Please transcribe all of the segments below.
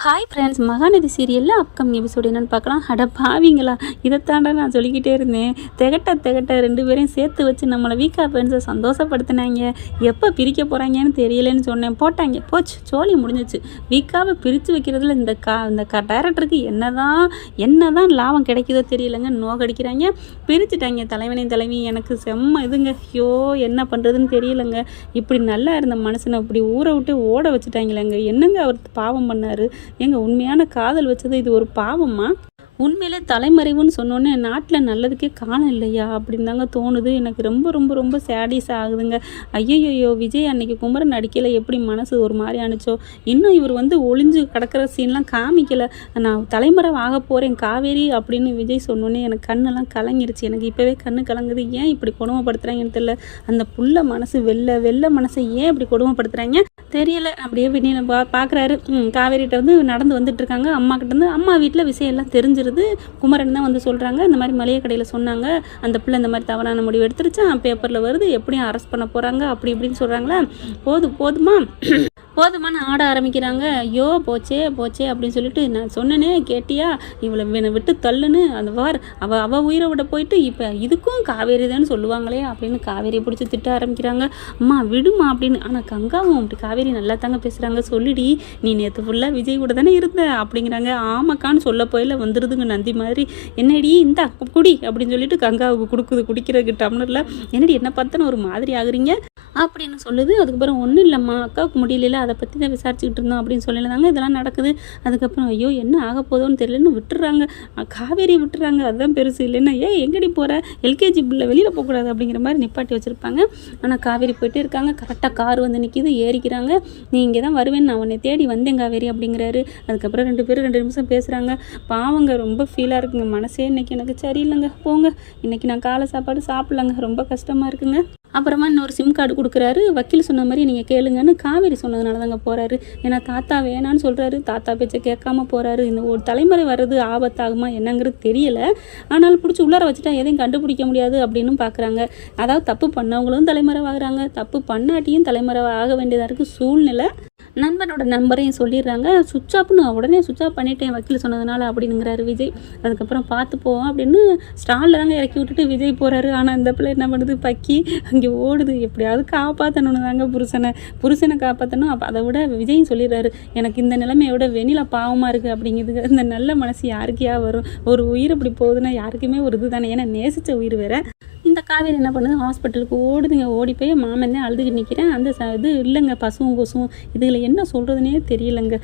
Hi friends, Mahanadi சீரியலில் upcoming episode என்னென்னு பார்க்கலாம். அட பாவிங்களா, இதைத்தாண்டா நான் சொல்லிக்கிட்டே இருந்தேன். திகட்ட 2 பேரையும் சேர்த்து வச்சு நம்மளை வீக்கா ஃப்ரெண்ட்ஸை சந்தோஷப்படுத்தினாங்க. எப்போ பிரிக்க போகிறாங்கன்னு தெரியலன்னு சொன்னேன். போச்சு, சோழி முடிஞ்சிச்சு. வீக்காவை பிரித்து வைக்கிறதுல இந்த டைரக்டருக்கு என்னதான் லாபம் கிடைக்குதோ தெரியலங்க. நோகடிக்கிறாங்க, பிரிச்சுட்டாங்க தலைவனையும் தலைவி. எனக்கு செம்ம இதுங்க. ஐயோ, என்ன பண்ணுறதுன்னு தெரியலங்க. இப்படி நல்லா இருந்த மனுஷனை இப்படி ஊரை விட்டு ஓட வச்சுட்டாங்களேங்க. என்னங்க அவர் பாவம் பண்ணார்? எங்க உண்மையான காதல் வச்சது இது ஒரு பாவமா? உண்மையிலே தலைமறைவுன்னு சொன்னோன்னே நாட்டில் நல்லதுக்கே காலம் இல்லையா அப்படின்னு தாங்க தோணுது. எனக்கு ரொம்ப ரொம்ப ரொம்ப சேடிஸ் ஆகுதுங்க. ஐயோ, விஜய் அன்னைக்கு குமரன் நடிக்கலை, எப்படி மனசு ஒரு மாதிரி அனுச்சோ. இன்னும் இவர் ஒளிஞ்சு கிடக்கிற சீன்லாம் காமிக்கலை. நான் தலைமறைவு ஆக போகிறேன் காவேரி அப்படின்னு விஜய் சொன்னோன்னே எனக்கு கண்ணெல்லாம் கலங்கிருச்சு. எனக்கு இப்போவே கண்ணு கலங்குது. ஏன் இப்படி கொடுமைப்படுத்துகிறாங்கன்னு தெரியல. அந்த புள்ள மனசு வெள்ளை மனசை ஏன் இப்படி கொடுமைப்படுத்துகிறாங்க தெரியல. அப்படியே வெளியில் பார்க்குறாரு. காவேரிகிட்ட நடந்து வந்துட்டுருக்காங்க. அம்மா கிட்டேருந்து. அம்மா வீட்டில் விஷயம் எல்லாம் தெரிஞ்சிருது. குமரன் தான் சொல்கிறாங்க, இந்த மாதிரி மளிகை கடையில் சொன்னாங்க, அந்த பிள்ளை இந்த மாதிரி தவறான முடிவு எடுத்துருச்சான், பேப்பரில் வருது, எப்படியும் அரெஸ்ட் பண்ண போகிறாங்க அப்படி இப்படின்னு சொல்கிறாங்களா. போதுமானு ஆட ஆரம்பிக்கிறாங்க. ஐயோ போச்சே அப்படின்னு சொல்லிட்டு, நான் சொன்னனே கேட்டியா, இவளை விட்டு தள்ளுன்னு. அந்த அவள் உயிரை விட போயிட்டு இப்போ இதுக்கும் காவேரி தான் சொல்லுவாங்களே அப்படின்னு காவேரியை பிடிச்சி திட்ட ஆரம்பிக்கிறாங்க. அம்மா விடுமா அப்படின்னு. ஆனால் கங்காவும் அப்படி காவேரி நல்லா தாங்க பேசுகிறாங்க. சொல்லிடி, நீ நேற்று ஃபுல்லாக விஜய் கூட தானே இருந்த அப்படிங்கிறாங்க. ஆமாக்கான்னு சொல்ல போயில வந்துடுதுங்க நந்தி மாதிரி. என்னடி இந்தா குடி அப்படின்னு சொல்லிட்டு கங்காவுக்கு குடிக்கிறதுக்கு டம்ளரில். என்னடி என்ன பார்த்தோன்னு ஒரு மாதிரி ஆகுறீங்க அப்படின்னு சொல்லுது. அதுக்கப்புறம் ஒன்றும் இல்லைம்மா, அக்காவுக்கு முடியல, அதை பற்றி தான் விசாரிச்சுக்கிட்டு இருந்தோம் அப்படின்னு சொல்லியிருந்தாங்க. இதெல்லாம் நடக்குது. அதுக்கப்புறம் ஐயோ என்ன ஆக போதோன்னு தெரியலன்னு விட்டுறாங்க. காவேரி விட்டுறாங்க. அதுதான் பெருசு. இல்லைன்னா எங்கடி போகிற, எல்கேஜி பிள்ளை வெளியில் போகக்கூடாது அப்படிங்கிற மாதிரி நிப்பாட்டி வச்சுருப்பாங்க. ஆனால் காவேரி போயிட்டே இருக்காங்க. கரெக்டாக கார் நிற்கிது. ஏறிக்கிறாங்க. நீ இங்கே தான் வருவேன்னு நான் உன்னை தேடி வந்தேன் காவேரி அப்படிங்கிறாரு. அதுக்கப்புறம் 2 பேரும் 2 நிமிஷம் பேசுகிறாங்க. பாவங்க, ரொம்ப ஃபீலாக இருக்குங்க. மனசே இன்றைக்கி எனக்கு சரியில்லைங்க. போங்க, இன்றைக்கி நான் காலை சாப்பாடு சாப்பிட்லங்க. ரொம்ப கஷ்டமாக இருக்குங்க. அப்புறமா இன்னொரு சிம் கார்டு கொடுக்குறாரு. வக்கீல் சொன்ன மாதிரி நீங்கள் கேளுங்கன்னு காவேரி சொன்னதுனால தாங்க போகிறாரு. ஏன்னா தாத்தா வேணான்னு சொல்கிறாரு. தாத்தா பேச்சை கேட்காம போகிறாரு. இந்த ஒரு தலைமுறை வர்றது ஆபத்தாகுமா என்னங்கிறது தெரியல. ஆனாலும் பிடிச்சி உள்ளார வச்சுட்டா எதையும் கண்டுபிடிக்க முடியாது அப்படின்னு பார்க்குறாங்க. அதாவது தப்பு பண்ணவங்களும் தலைமறைவாகிறாங்க, தப்பு பண்ணாட்டியும் தலைமறைவாக வேண்டியதாக இருக்குது சூழ்நிலை. நண்பனோட நம்பரையும் சொல்லிடுறாங்க. சுவிட்ச் ஆஃப்னு உடனே சுவிட்ச் ஆஃப் பண்ணிட்டேன் வக்கீல் சொன்னதுனால அப்படிங்கிறாரு விஜய். அதுக்கப்புறம் பார்த்து போவோம் அப்படின்னு ஸ்டாலில் தாங்க இறக்கி விட்டுட்டு விஜய் போகிறாரு. ஆனால் இந்த பிள்ளை என்ன பண்ணுது, பக்கி அங்கே ஓடுது. எப்படியாவது காப்பாற்றணுன்னு தாங்க புருஷனை காப்பாற்றணும். அப்போ அதை விட விஜயும் சொல்லிடுறாரு, எனக்கு இந்த நிலைமையை விட வெண்ணிலா பாவமாக இருக்குது அப்படிங்கிறது. இந்த நல்ல மனசு யாருக்கையா வரும்? ஒரு உயிர் இப்படி போகுதுன்னா யாருக்குமே ஒரு இது தானே. ஏன்னா நேசித்த உயிர் வேற. இந்த காவேரி என்ன பண்ணுது, ஹாஸ்பிட்டலுக்கு ஓடுதுங்க. ஓடி போய் மாமன் தான் அழுதுகிட்டு நிற்கிறேன். அந்த இது இல்லைங்க, பசுவும் கொசுவும். இதில் என்ன சொல்கிறதுனே தெரியலைங்க.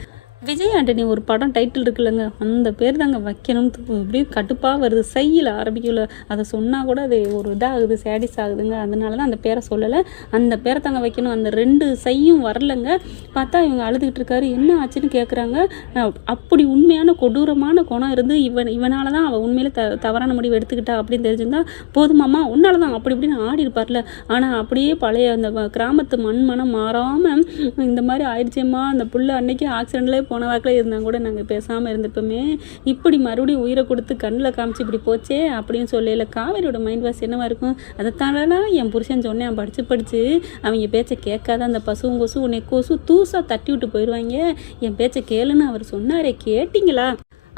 விஜய் ஆண்டனி ஒரு படம் டைட்டில் இருக்குல்லங்க, அந்த பேர் தாங்க வைக்கணும்னு இப்படியே கடுப்பாக வருது. செய்யல ஆரம்பிக்கல. அதை சொன்னால் கூட அது ஒரு இதாகுது, சேடிஸ் ஆகுதுங்க. அதனால தான் அந்த பேரை சொல்லலை. அந்த பேரை தாங்க வைக்கணும். அந்த 2 சையும் வரலைங்க. பார்த்தா இவங்க அழுதுகிட்டு இருக்காரு. என்ன ஆச்சுன்னு கேட்குறாங்க. அப்படி உண்மையான கொடூரமான குணம் இருந்து இவனால தான் அவள் உண்மையில தவறான முடிவு எடுத்துக்கிட்டா அப்படின்னு தெரிஞ்சிருந்தா, போதுமாம்மா உன்னால தான் அப்படி இப்படின்னு ஆடி இருப்பார்ல. ஆனால் அப்படியே பழைய அந்த கிராமத்து மனம் மாறாமல் இந்த மாதிரி ஆயிடுச்சேம்மா, அந்த புள்ள அன்னைக்கு ஆக்சிடென்ட்லேயே போன வாக்கில் இருந்தால் கூட நாங்கள் பேசாமல் இருந்திருப்போமே, இப்படி மறுபடியும் உயிரை கொடுத்து கண்ணில் காமிச்சு இப்படி போச்சே அப்படின்னு சொல்லல. காவேரியோட மைண்ட் வாஷ் என்னவா இருக்கும்? அதைத்தானா என் புருஷன் சொன்னேன், படித்து அவங்க பேச்சை கேட்காத அந்த பசுவும் கொசு உன்னை கொசு தூசாக தட்டி விட்டு போயிடுவாங்க, என் பேச்சை கேளுன்னு அவர் சொன்னாரே, கேட்டிங்களா?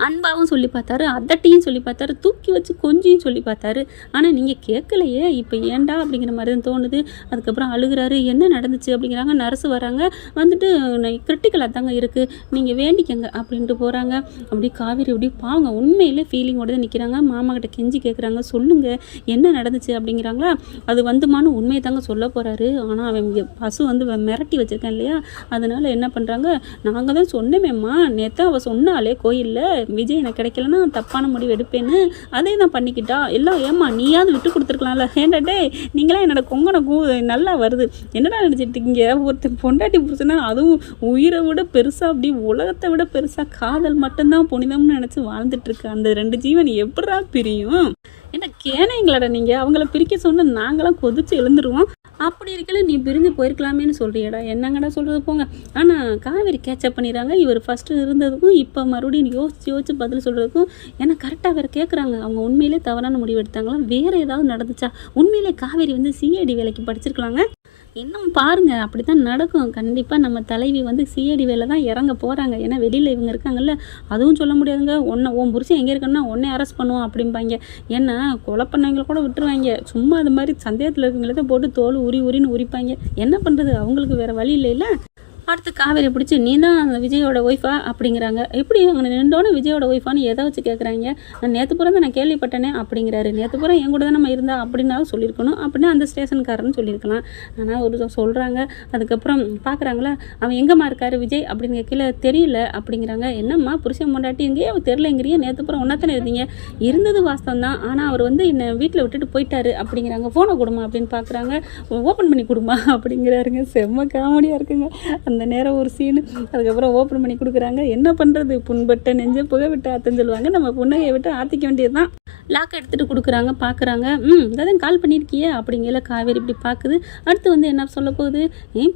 அன்பாவும் சொல்லி பார்த்தாரு, அதட்டியும் சொல்லி பார்த்தாரு, தூக்கி வச்சு கொஞ்சியும் சொல்லி பார்த்தாரு. ஆனால் நீங்கள் கேட்கலையே, இப்போ ஏண்டா அப்படிங்கிற மாதிரி தான் தோணுது. அதுக்கப்புறம் அழுகிறாரு. என்ன நடந்துச்சு அப்படிங்கிறாங்க. நர்ஸு வராங்க. கிரிட்டிக்கலாக தாங்க இருக்குது, நீங்கள் வேண்டிக்கங்க அப்படின்ட்டு போகிறாங்க. அப்படி காவேரி அப்படி பாவங்க உண்மையிலே ஃபீலிங்கோட தான் நிற்கிறாங்க. மாமா கிட்ட கெஞ்சி கேட்குறாங்க, சொல்லுங்கள் என்ன நடந்துச்சு அப்படிங்கிறாங்களா. அது உண்மையை தாங்க சொல்ல போகிறாரு. ஆனால் அவன் பசு மிரட்டி வச்சுருக்கேன் இல்லையா, அதனால் என்ன பண்ணுறாங்க, நாங்கள் தான் சொன்னமேம்மா நேற்று அவள் சொன்னாலே கோயிலில் விஜய் எனக்கு கிடைக்கலன்னா தப்பான முடிவு எடுப்பேன்னு, அதே தான் பண்ணிக்கிட்டா. எல்லாம் ஏம்மா நீயாவது விட்டு கொடுத்துருக்கலாம்ல. ஏண்டாடே நீங்களாம் என்னோட கொங்கனை நல்லா வருது, என்னடா நினச்சிட்டீங்க? ஒருத்தர் பொண்டாட்டி புருஷனா, அதுவும் உயிரை விட பெருசாக, அப்படி உலகத்தை விட பெருசாக காதல் மட்டும்தான் புனிதம்னு நினச்சி வாழ்ந்துட்டுருக்கு. அந்த 2 ஜீவன் எப்படா பிரியும்? என்ன கேனைங்களடா நீங்கள்? அவங்கள பிரிக்க சொன்ன நாங்களாம் கொதிச்சு எழுந்துருவோம். அப்படி இருக்கல நீ பிரிஞ்சு போயிருக்கலாமேன்னு சொல்கிறியடா. என்னங்கடா சொல்கிறது போங்க. ஆனால் காவேரி கேட்சப் பண்ணிடுறாங்க. இவர் ஃபஸ்ட்டு இருந்ததுக்கும் இப்போ மறுபடியும் யோசிச்சு பதில் சொல்கிறதுக்கும். ஏன்னா கரெக்டாக வேறு கேட்குறாங்க, அவங்க உண்மையிலே தவறான முடிவு எடுத்தாங்களா, வேறு ஏதாவது நடந்துச்சா? உண்மையிலே காவேரி சிஐடி வேலைக்கு படிச்சிருக்கலாங்க. இன்னும் பாருங்க அப்படித்தான் நடக்கும். கண்டிப்பாக நம்ம தலைவி வந்து சிஐடி வேலை தான் இறங்க போகிறாங்க. ஏன்னா வெளியில் இவங்க இருக்காங்கல்ல, அதுவும் சொல்ல முடியாதுங்க. உன் புருஷன் எங்கே இருக்குன்னா உடனே அரெஸ்ட் பண்ணுவோம் அப்படிம்பாங்க. ஏன்னா கொலை பண்ணவங்களை கூட விட்டுருவாங்க. சும்மா அது மாதிரி சந்தேகத்தில் இருக்கவங்கள தான் போட்டு தோல் உரின்னு உரிப்பாங்க. என்ன பண்ணுறது, அவங்களுக்கு வேறு வழி இல்லைல்ல. அடுத்து காவேரி பிடிச்சி நீ தான் அந்த விஜயோட ஒய்ஃபா அப்படிங்கிறாங்க. எப்படி அவங்க நின்றோன்னு விஜயோட ஒய்ஃபான்னு எதை வச்சு கேட்குறாங்க. நான் நேற்று பூரா தான் நான் கேள்விப்பட்டேனே அப்படிங்கிறாரு. நேற்று பூரா என் கூட தான் நம்ம இருந்தா அப்படின்னாலும் சொல்லியிருக்கணும். அப்படின்னா அந்த ஸ்டேஷன்காரன்னு சொல்லியிருக்கலாம். ஆனால் ஒரு சொல்கிறாங்க. அதுக்கப்புறம் பார்க்குறாங்களா, அவன் எங்கேம்மா இருக்காரு விஜய் அப்படின்னு கேட்கல. தெரியல அப்படிங்கிறாங்க. என்னம்மா புருஷன் பொண்டாட்டி எங்கேயே தெரிலங்கிறிய, நேற்று பூரா ஒன்றாத்தானே இருந்தீங்க. இருந்தது வாஸ்தவம் தான், ஆனால் அவர் வந்து என்னை வீட்டில் விட்டுட்டு போயிட்டாரு அப்படிங்கிறாங்க. ஃபோனை கொடுமா அப்படின்னு பார்க்குறாங்க. ஓப்பன் பண்ணி கொடுமா அப்படிங்கிறாருங்க. செம்ம காமெடியாக இருக்குங்க அந்த நேரம் ஒரு சீனு. அதுக்கப்புறம் ஓப்பன் பண்ணி கொடுக்குறாங்க. என்ன பண்ணுறது, புண்பட்ட நெஞ்ச புகை விட்டு ஆற்றுன்னு சொல்லுவாங்க. நம்ம புன்னகையை விட்டு ஆற்றிக்க வேண்டியது தான். லாக் எடுத்துகிட்டு கொடுக்குறாங்க. பார்க்குறாங்க. இதான் கால் பண்ணியிருக்கியே அப்படிங்கிற காவேரி இப்படி பார்க்குது. அடுத்து வந்து என்ன சொல்ல போகுது,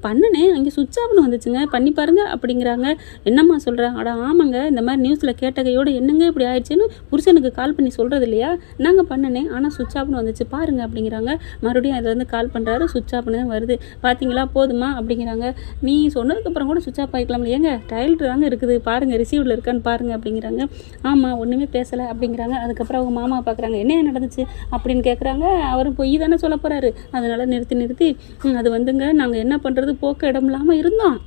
பண்ணுனே அங்கே சுவிட்ச் ஆஃப்னு வந்துச்சுங்க, பண்ணி பாருங்க அப்படிங்கிறாங்க. என்னம்மா சொல்கிறேன், அட ஆமாங்க, இந்த மாதிரி நியூஸில் கேட்டகையோடு என்னங்க இப்படி ஆயிடுச்சுன்னு புருஷனுக்கு கால் பண்ணி சொல்கிறது இல்லையா, நாங்கள் பண்ணினேன் ஆனால் சுவிட்ச் ஆஃப்னு வந்துச்சு பாருங்க அப்படிங்கிறாங்க. மறுபடியும் அதை வந்து கால் பண்ணுறாரு. சுவிட்ச் ஆஃப்னு தான் வருது. பார்த்தீங்களா போதுமா அப்படிங்கிறாங்க. நீ சொன்னதுக்கப்புறம் கூட சுவிட்ச் ஆஃப் ஆகிக்கலாம், ஏங்க டைல்டு தாங்க இருக்குது பாருங்கள், ரிசீவ்டில் இருக்கான்னு பாருங்கள் அப்படிங்கிறாங்க. ஆமாம் ஒன்றுமே பேசலை அப்படிங்கிறாங்க. அதுக்கப்புறம் அவங்க மாமா பார்க்குறாங்க. என்ன நடந்துச்சு அப்படின்னு கேட்குறாங்க. அவரும் பொய் தானே சொல்ல போகிறாரு. அதனால் நிறுத்தி அது வந்துங்க, நாங்கள் என்ன பண்ணுறது, போக்க இடம் இல்லாமல் இருந்தோம்.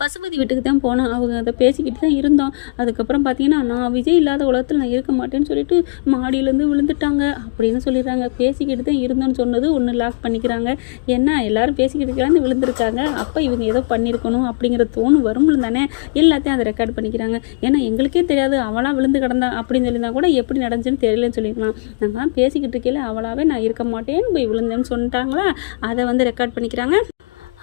பசுபதி வீட்டுக்கு தான் போனோம். அவங்க அதை பேசிக்கிட்டு தான் இருந்தோம். அதுக்கப்புறம் பார்த்தீங்கன்னா, நான் விஜய் இல்லாத உலகத்தில் நான் இருக்க மாட்டேன்னு சொல்லிட்டு மாடியிலேருந்து விழுந்துட்டாங்க அப்படின்னு சொல்லிடுறாங்க. பேசிக்கிட்டு தான் இருந்தோன்னு சொன்னது ஒன்று லாக் பண்ணிக்கிறாங்க. ஏன்னா எல்லோரும் பேசிக்கிட்டு இருக்கலான்னு விழுந்திருக்காங்க. அப்போ இவங்க ஏதோ பண்ணியிருக்கணும் அப்படிங்கிற தோணு வரும்ல தானே, எல்லாத்தையும் அதை ரெக்கார்ட் பண்ணிக்கிறாங்க. ஏன்னா எங்களுக்கே தெரியாது அவளாக விழுந்து கிடந்தா அப்படின்னு சொல்லியிருந்தா கூட எப்படி நடந்துச்சுன்னு தெரியலன்னு சொல்லியிருக்கலாம். நாங்கள் பேசிக்கிட்டு இருக்கையில் அவளாவே நான் இருக்க மாட்டேன்னு போய் விழுந்தேன்னு சொல்லிட்டாங்களா, அதை வந்து ரெக்கார்ட் பண்ணிக்கிறாங்க.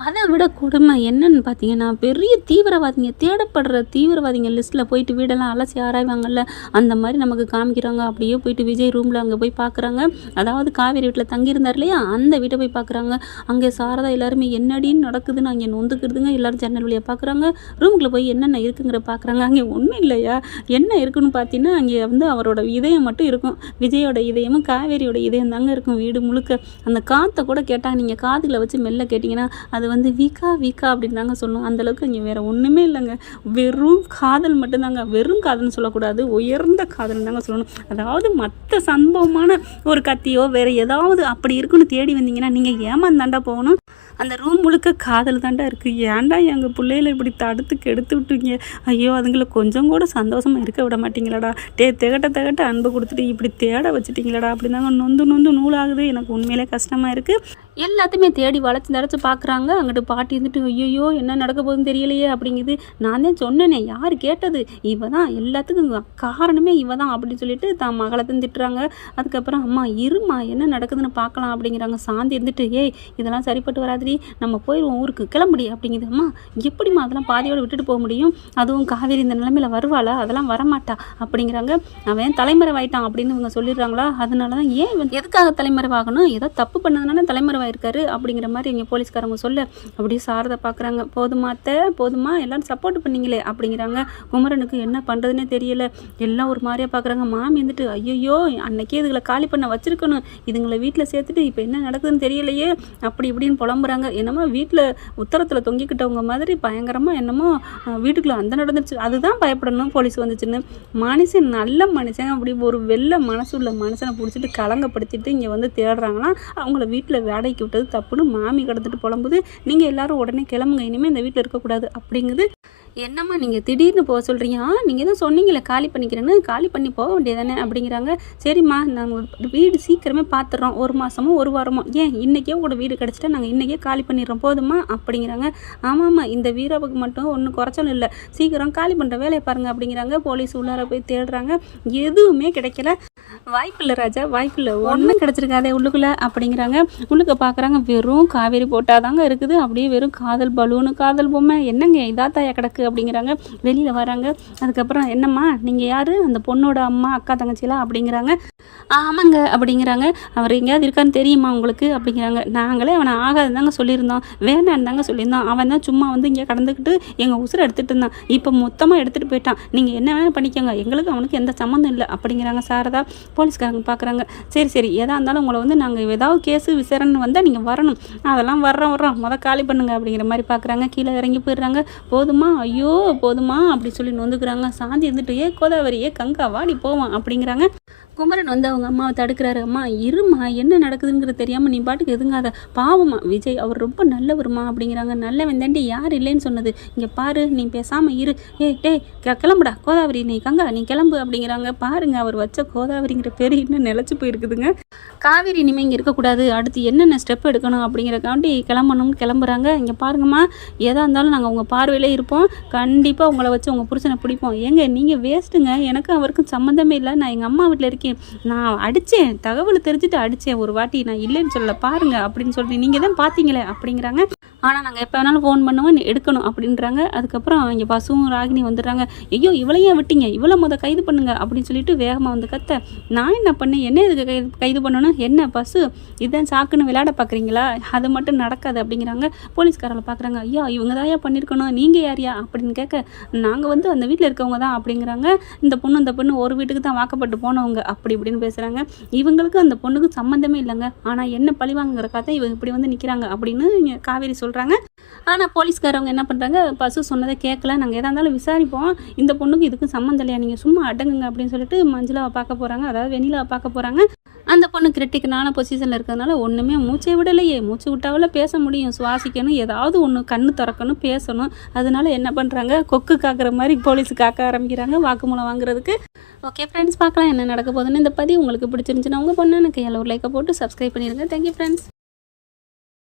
அதை விட கொடுமை என்னன்னு பார்த்தீங்கன்னா, பெரிய தீவிரவாதிங்க, தேடப்படுற தீவிரவாதிங்க லிஸ்ட்டில் போயிட்டு வீடெல்லாம் அலசி ஆராய்வாங்கல்ல, அந்த மாதிரி நமக்கு காமிக்கிறாங்க. அப்படியே போயிட்டு விஜய் ரூமில் அங்கே போய் பார்க்குறாங்க. அதாவது காவேரி வீட்டில் தங்கியிருந்தார் இல்லையா, அந்த வீட்டை போய் பார்க்குறாங்க. அங்கே சாரதா எல்லாருமே என்னடின்னு நடக்குதுன்னு அங்கே நொந்துக்கிடுதுங்க. எல்லோரும் ஜன்னல் வழியாக பார்க்குறாங்க. ரூமுக்குள்ளே போய் என்னென்ன இருக்குங்கிற பார்க்குறாங்க. அங்கே ஒன்றும் இல்லையா, என்ன இருக்குன்னு பார்த்தீங்கன்னா, அங்கே வந்து அவரோட இதயம் மட்டும் இருக்கும். விஜயோட இதயமும் காவேரியோட இதயம் தாங்க இருக்கும் வீடு முழுக்க. அந்த காற்றை கூட கேட்டாங்க, நீங்கள் காதுகளை வச்சு மெல்ல கேட்டிங்கன்னா அது வந்து வீக்கா அப்படின்னு தாங்க சொல்லும். அந்தளவுக்கு இங்கே வேறு ஒன்றுமே இல்லைங்க. வெறும் காதல் மட்டும்தாங்க. வெறும் காதல்னு சொல்லக்கூடாது, உயர்ந்த காதல் தாங்க சொல்லணும். அதாவது மற்ற சம்பவமான ஒரு கத்தியோ வேறு ஏதாவது அப்படி இருக்குன்னு தேடி வந்தீங்கன்னா நீங்கள் ஏமாந்தாண்டா போகணும். அந்த ரூம் முழுக்க காதல் தாண்டா இருக்குது. ஏன்டா எங்கள் பிள்ளைகளை இப்படி தடுத்து கெடுத்து விட்டுங்க. ஐயோ, அதுங்களை கொஞ்சம் கூட சந்தோஷமாக இருக்க விட மாட்டீங்களாடா. திகட்ட அன்பு கொடுத்துட்டு இப்படி தேட வச்சுட்டிங்களடா அப்படின்னாங்க. நொந்து நூலாகுது. எனக்கு உண்மையிலே கஷ்டமாக இருக்குது. எல்லாத்தையுமே தேடி வளைச்சி பார்க்குறாங்க. அங்கிட்டு பாட்டி இருந்துட்டு ஐயோ என்ன நடக்க போகுதுன்னு தெரியலையே அப்படிங்குது. நான் தான் சொன்னேனே, யார் கேட்டது, இவ தான் எல்லாத்துக்கும் காரணமே இவ தான் அப்படின்னு சொல்லிட்டு தான் மகளை திட்டுறாங்க. அதுக்கப்புறம் அம்மா இருமா என்ன நடக்குதுன்னு பார்க்கலாம் அப்படிங்கிறாங்க. சாந்தி இருந்துட்டு இதெல்லாம் சரிப்பட்டு வராதுடி, நம்ம போயிடுவோம் ஊருக்கு, கிளம்புடி அப்படிங்குது. அம்மா எப்படிம்மா அதெல்லாம் பாதியோடு விட்டுட்டு போக முடியும், அதுவும் காவேரி இந்த நிலைமையில் வருவாளா, அதெல்லாம் வரமாட்டா அப்படிங்கிறாங்க. அவன் தலைமறைவாயிட்டான் அப்படின்னு இவங்க சொல்லிடுறாங்களா. அதனால தான் எதுக்காக தலைமறைவாகணும், ஏதோ தப்பு பண்ணதுனால தலைமறை இருக்காரு அப்படிங்கிற மாதிரி எங்கள் போலீஸ்காரங்க சொல்ல அப்படியே சாரதை பார்க்குறாங்க. போதுமா எல்லாரும் சப்போர்ட் பண்ணீங்களே அப்படிங்கிறாங்க. குமரனுக்கு என்ன பண்ணுறதுனே தெரியல. எல்லாம் ஒரு மாதிரியாக பார்க்குறாங்க. மாமி வந்துட்டு ஐயோ அன்னைக்கே இதுகளை காலி பண்ண வச்சிருக்கணும், இதுங்களை வீட்டில் சேர்த்துட்டு இப்போ என்ன நடக்குதுன்னு தெரியலையே அப்படி இப்படின்னு புலம்புறாங்க. என்னமோ வீட்டில் உத்தரத்தில் தொங்கிக்கிட்டவங்க மாதிரி பயங்கரமாக என்னமோ வீட்டுக்குள்ளே அந்த நடந்துச்சு, அதுதான் பயப்படணும் போலீஸ் வந்துச்சுன்னு. மனுஷன் நல்ல மனுஷன் அப்படி ஒரு வெள்ளை மனசு உள்ள மனுஷனை பிடிச்சிட்டு கலங்கப்படுத்திட்டு இங்கே வந்து தேடுறாங்கன்னா அவங்கள வீட்டில் வேலைக்கு விட்டது தப்புன்னு மாமி கடந்துட்டு புலம்புது. நீங்கள் எல்லாரும் உடனே கிளம்புங்க, இனிமேல் இந்த வீட்டில் இருக்கக்கூடாது அப்படிங்குது. என்னம்மா நீங்கள் திடீர்னு போக சொல்கிறீங்க, நீங்கள் தான் சொன்னீங்களே காலி பண்ணிக்கிறேன்னு, காலி பண்ணி போக வேண்டியதானே அப்படிங்கிறாங்க. சரிம்மா நாங்கள் வீடு சீக்கிரமே பார்த்துட்றோம், 1 மாதமோ 1 வாரமோ, ஏன் இன்றைக்கே கூட வீடு கிடச்சிட்டா நாங்கள் இன்றைக்கே காலி பண்ணிடுறோம் போதுமா அப்படிங்கிறாங்க. ஆமாம்மா இந்த வீராவுக்கு மட்டும் ஒன்றும் குறைச்சலும் இல்லை, சீக்கிரம் காலி பண்ணுற வேலையை பாருங்கள் அப்படிங்கிறாங்க. போலீஸ் உள்ளார போய் தேடுறாங்க, எதுவுமே கிடைக்கல. வாய்ப்பில்லை ராஜா, வாய்ப்பில்லை, ஒன்றும் கிடச்சிருக்காதே உள்ளுக்குள்ளே அப்படிங்கிறாங்க. உள்ளுக்க பார்க்குறாங்க, வெறும் காவேரி போட்டாதாங்க இருக்குது. அப்படியே வெறும் காதல் பலூனு, காதல் பொம்மை, என்னங்க இதாத்தாயா கிடக்கு அப்படிங்கிறாங்க. வெளியில் வராங்க. அதுக்கப்புறம் என்னம்மா நீங்கள் யார், அந்த பொண்ணோட அம்மா அக்கா தங்கச்சிலாம் அப்படிங்கிறாங்க. ஆமாங்க அப்படிங்கிறாங்க. அவர் எங்கேயாவது இருக்கான்னு தெரியுமா உங்களுக்கு அப்படிங்கிறாங்க. நாங்களே அவனை ஆகாதுன்னு தாங்க சொல்லியிருந்தோம், வேணான்னு தாங்க சொல்லியிருந்தோம். அவன் தான் சும்மா வந்து இங்கே கடந்துக்கிட்டு எங்கள் உசுரை எடுத்துகிட்டு இருந்தான், இப்போ மொத்தமாக எடுத்துகிட்டு போயிட்டான், நீங்கள் என்ன வேணால் பண்ணிக்கோங்க, எங்களுக்கு அவனுக்கு எந்த சம்மந்தம் இல்லை அப்படிங்கிறாங்க சாரதா. போலீஸ்காரங்க பார்க்குறாங்க. சரி சரி எதாக இருந்தாலும் உங்களை வந்து நாங்கள் ஏதாவது கேஸு விசாரணை வந்தால் நீங்கள் வரணும், அதெல்லாம் வர்றோம் காலி பண்ணுங்க அப்படிங்கிற மாதிரி பார்க்குறாங்க. கீழே இறங்கி போயிடுறாங்க. போதுமா, ஐயோ போதுமா அப்படி சொல்லி நொந்துக்கிறாங்க. சாந்தி இருந்துட்டு ஏ கோதாவரி ஏ கங்கா வாடி போவான் அப்படிங்கிறாங்க. குமரன் வந்து அவங்க அம்மாவை தடுக்கிறாரு. அம்மா இருமா, என்ன நடக்குதுங்கிறது தெரியாமல் நீ பாட்டுக்கு எதுங்காத, பாவமா விஜய் அவர் ரொம்ப நல்லவருமா அப்படிங்கிறாங்க. நல்லவன் தாண்டி யார் இல்லைன்னு சொன்னது, இங்கே பாரு நீ பேசாமல் இரு, டேய் கிளம்புடா கோதாவரி, நீ கங்கா நீ கிளம்பு அப்படிங்கிறாங்க. பாருங்க அவர் வச்ச கோதாவரிங்கிற பேர் இன்னும் நிலச்சி போயிருக்குதுங்க. காவேரி இனிமேல் இங்கே இருக்கக்கூடாது, அடுத்து என்னென்ன ஸ்டெப் எடுக்கணும் அப்படிங்கிறக்காண்டி கிளம்பணும்னு கிளம்புறாங்க. இங்கே பாருங்கம்மா, எதாக இருந்தாலும் நாங்கள் உங்கள் பார்வையிலே இருப்போம், கண்டிப்பாக உங்களை வச்சு உங்கள் புருஷனை பிடிப்போம். ஏங்க நீங்கள் வேஸ்ட்டுங்க, எனக்கும் அவருக்கும் சம்மந்தமே இல்லை, நான் எங்கள் அம்மா வீட்டில் இருக்கேன், நான் அடித்தேன், தகவல் தெரிஞ்சுட்டு அடித்தேன் ஒரு வாட்டி, நான் இல்லைன்னு சொல்லலை பாருங்க அப்படின்னு சொல்லிட்டு நீங்கள் தான் பார்த்தீங்களே அப்படிங்கிறாங்க. ஆனால் நாங்கள் எப்போ வேணாலும் ஃபோன் பண்ணுவோம், எடுக்கணும் அப்படின்றாங்க. அதுக்கப்புறம் இங்கே பசுவும் ராகினி வந்துடுறாங்க. ஐயோ இவளையே விட்டீங்க, இவளை கைது பண்ணுங்க அப்படின்னு சொல்லிட்டு வேகமாக வந்து கத்த. நான் என்ன பண்ணேன், என்ன இதுக்கு கைது பண்ணணும், என்ன பசு இதுதான் சாக்குன்னு விளையாட பார்க்குறீங்களா, அது மட்டும் நடக்காது அப்படிங்கிறாங்க. போலீஸ்காரங்களை பார்க்குறாங்க. ஐயா இவங்க தான் பண்ணியிருக்கணும், நீங்கள் யாரியா அப்படின்னு கேட்க, நாங்கள் வந்து அந்த வீட்டில் இருக்கவங்க தான் அப்படிங்கிறாங்க. இந்த பொண்ணு ஒரு வீட்டுக்கு தான் வாக்கப்பட்டு போனவங்க அப்படி இப்படின்னு பேசுகிறாங்க. இவங்களுக்கு அந்த பொண்ணுக்கு சம்மந்தமே இல்லைங்க, ஆனால் என்ன பழிவாங்கிறக்காக தான் இவங்க இப்படி வந்து நிற்கிறாங்க அப்படின்னு காவேரி சொல்கிறாங்க. ஆனால் போலீஸ்காரவங்க என்ன பண்ணுறாங்க, பசு சொன்னதை கேட்கல, நாங்கள் எதாக இருந்தாலும் விசாரிப்போம், இந்த பொண்ணுக்கு இதுக்கு சம்மந்தம் இல்லையா, நீங்கள் சும்மா அடங்குங்க அப்படின்னு சொல்லிட்டு மஞ்சுளாவை பார்க்க போகிறாங்க, அதாவது வெண்ணிலாவை பார்க்க போகிறாங்க. அந்த பொண்ணு கிரிட்டிக்கலான பொசிஷனில் இருக்கிறதுனால ஒன்றுமே மூச்சை விடலையே, மூச்சு விட்டாவில் பேச முடியும், சுவாசிக்கணும், ஏதாவது ஒன்று கண்ணு திறக்கணும், பேசணும். அதனால என்ன பண்ணுறாங்க, கொக்கு காக்கிற மாதிரி போலீஸு காக்க ஆரம்பிக்கிறாங்க வாக்குமூலம் வாங்குறதுக்கு. ஓகே ஃப்ரெண்ட்ஸ், பார்க்கலாம் என்ன நடக்க போகுதுன்னு. இந்த பதிவு உங்களுக்கு பிடிச்சிருந்துச்சுன்னா உங்கள் பொண்ணு எனக்கு ஒரு லைக்கை போட்டு சப்ஸ்கிரைப் பண்ணிடுங்க. Thank you friends.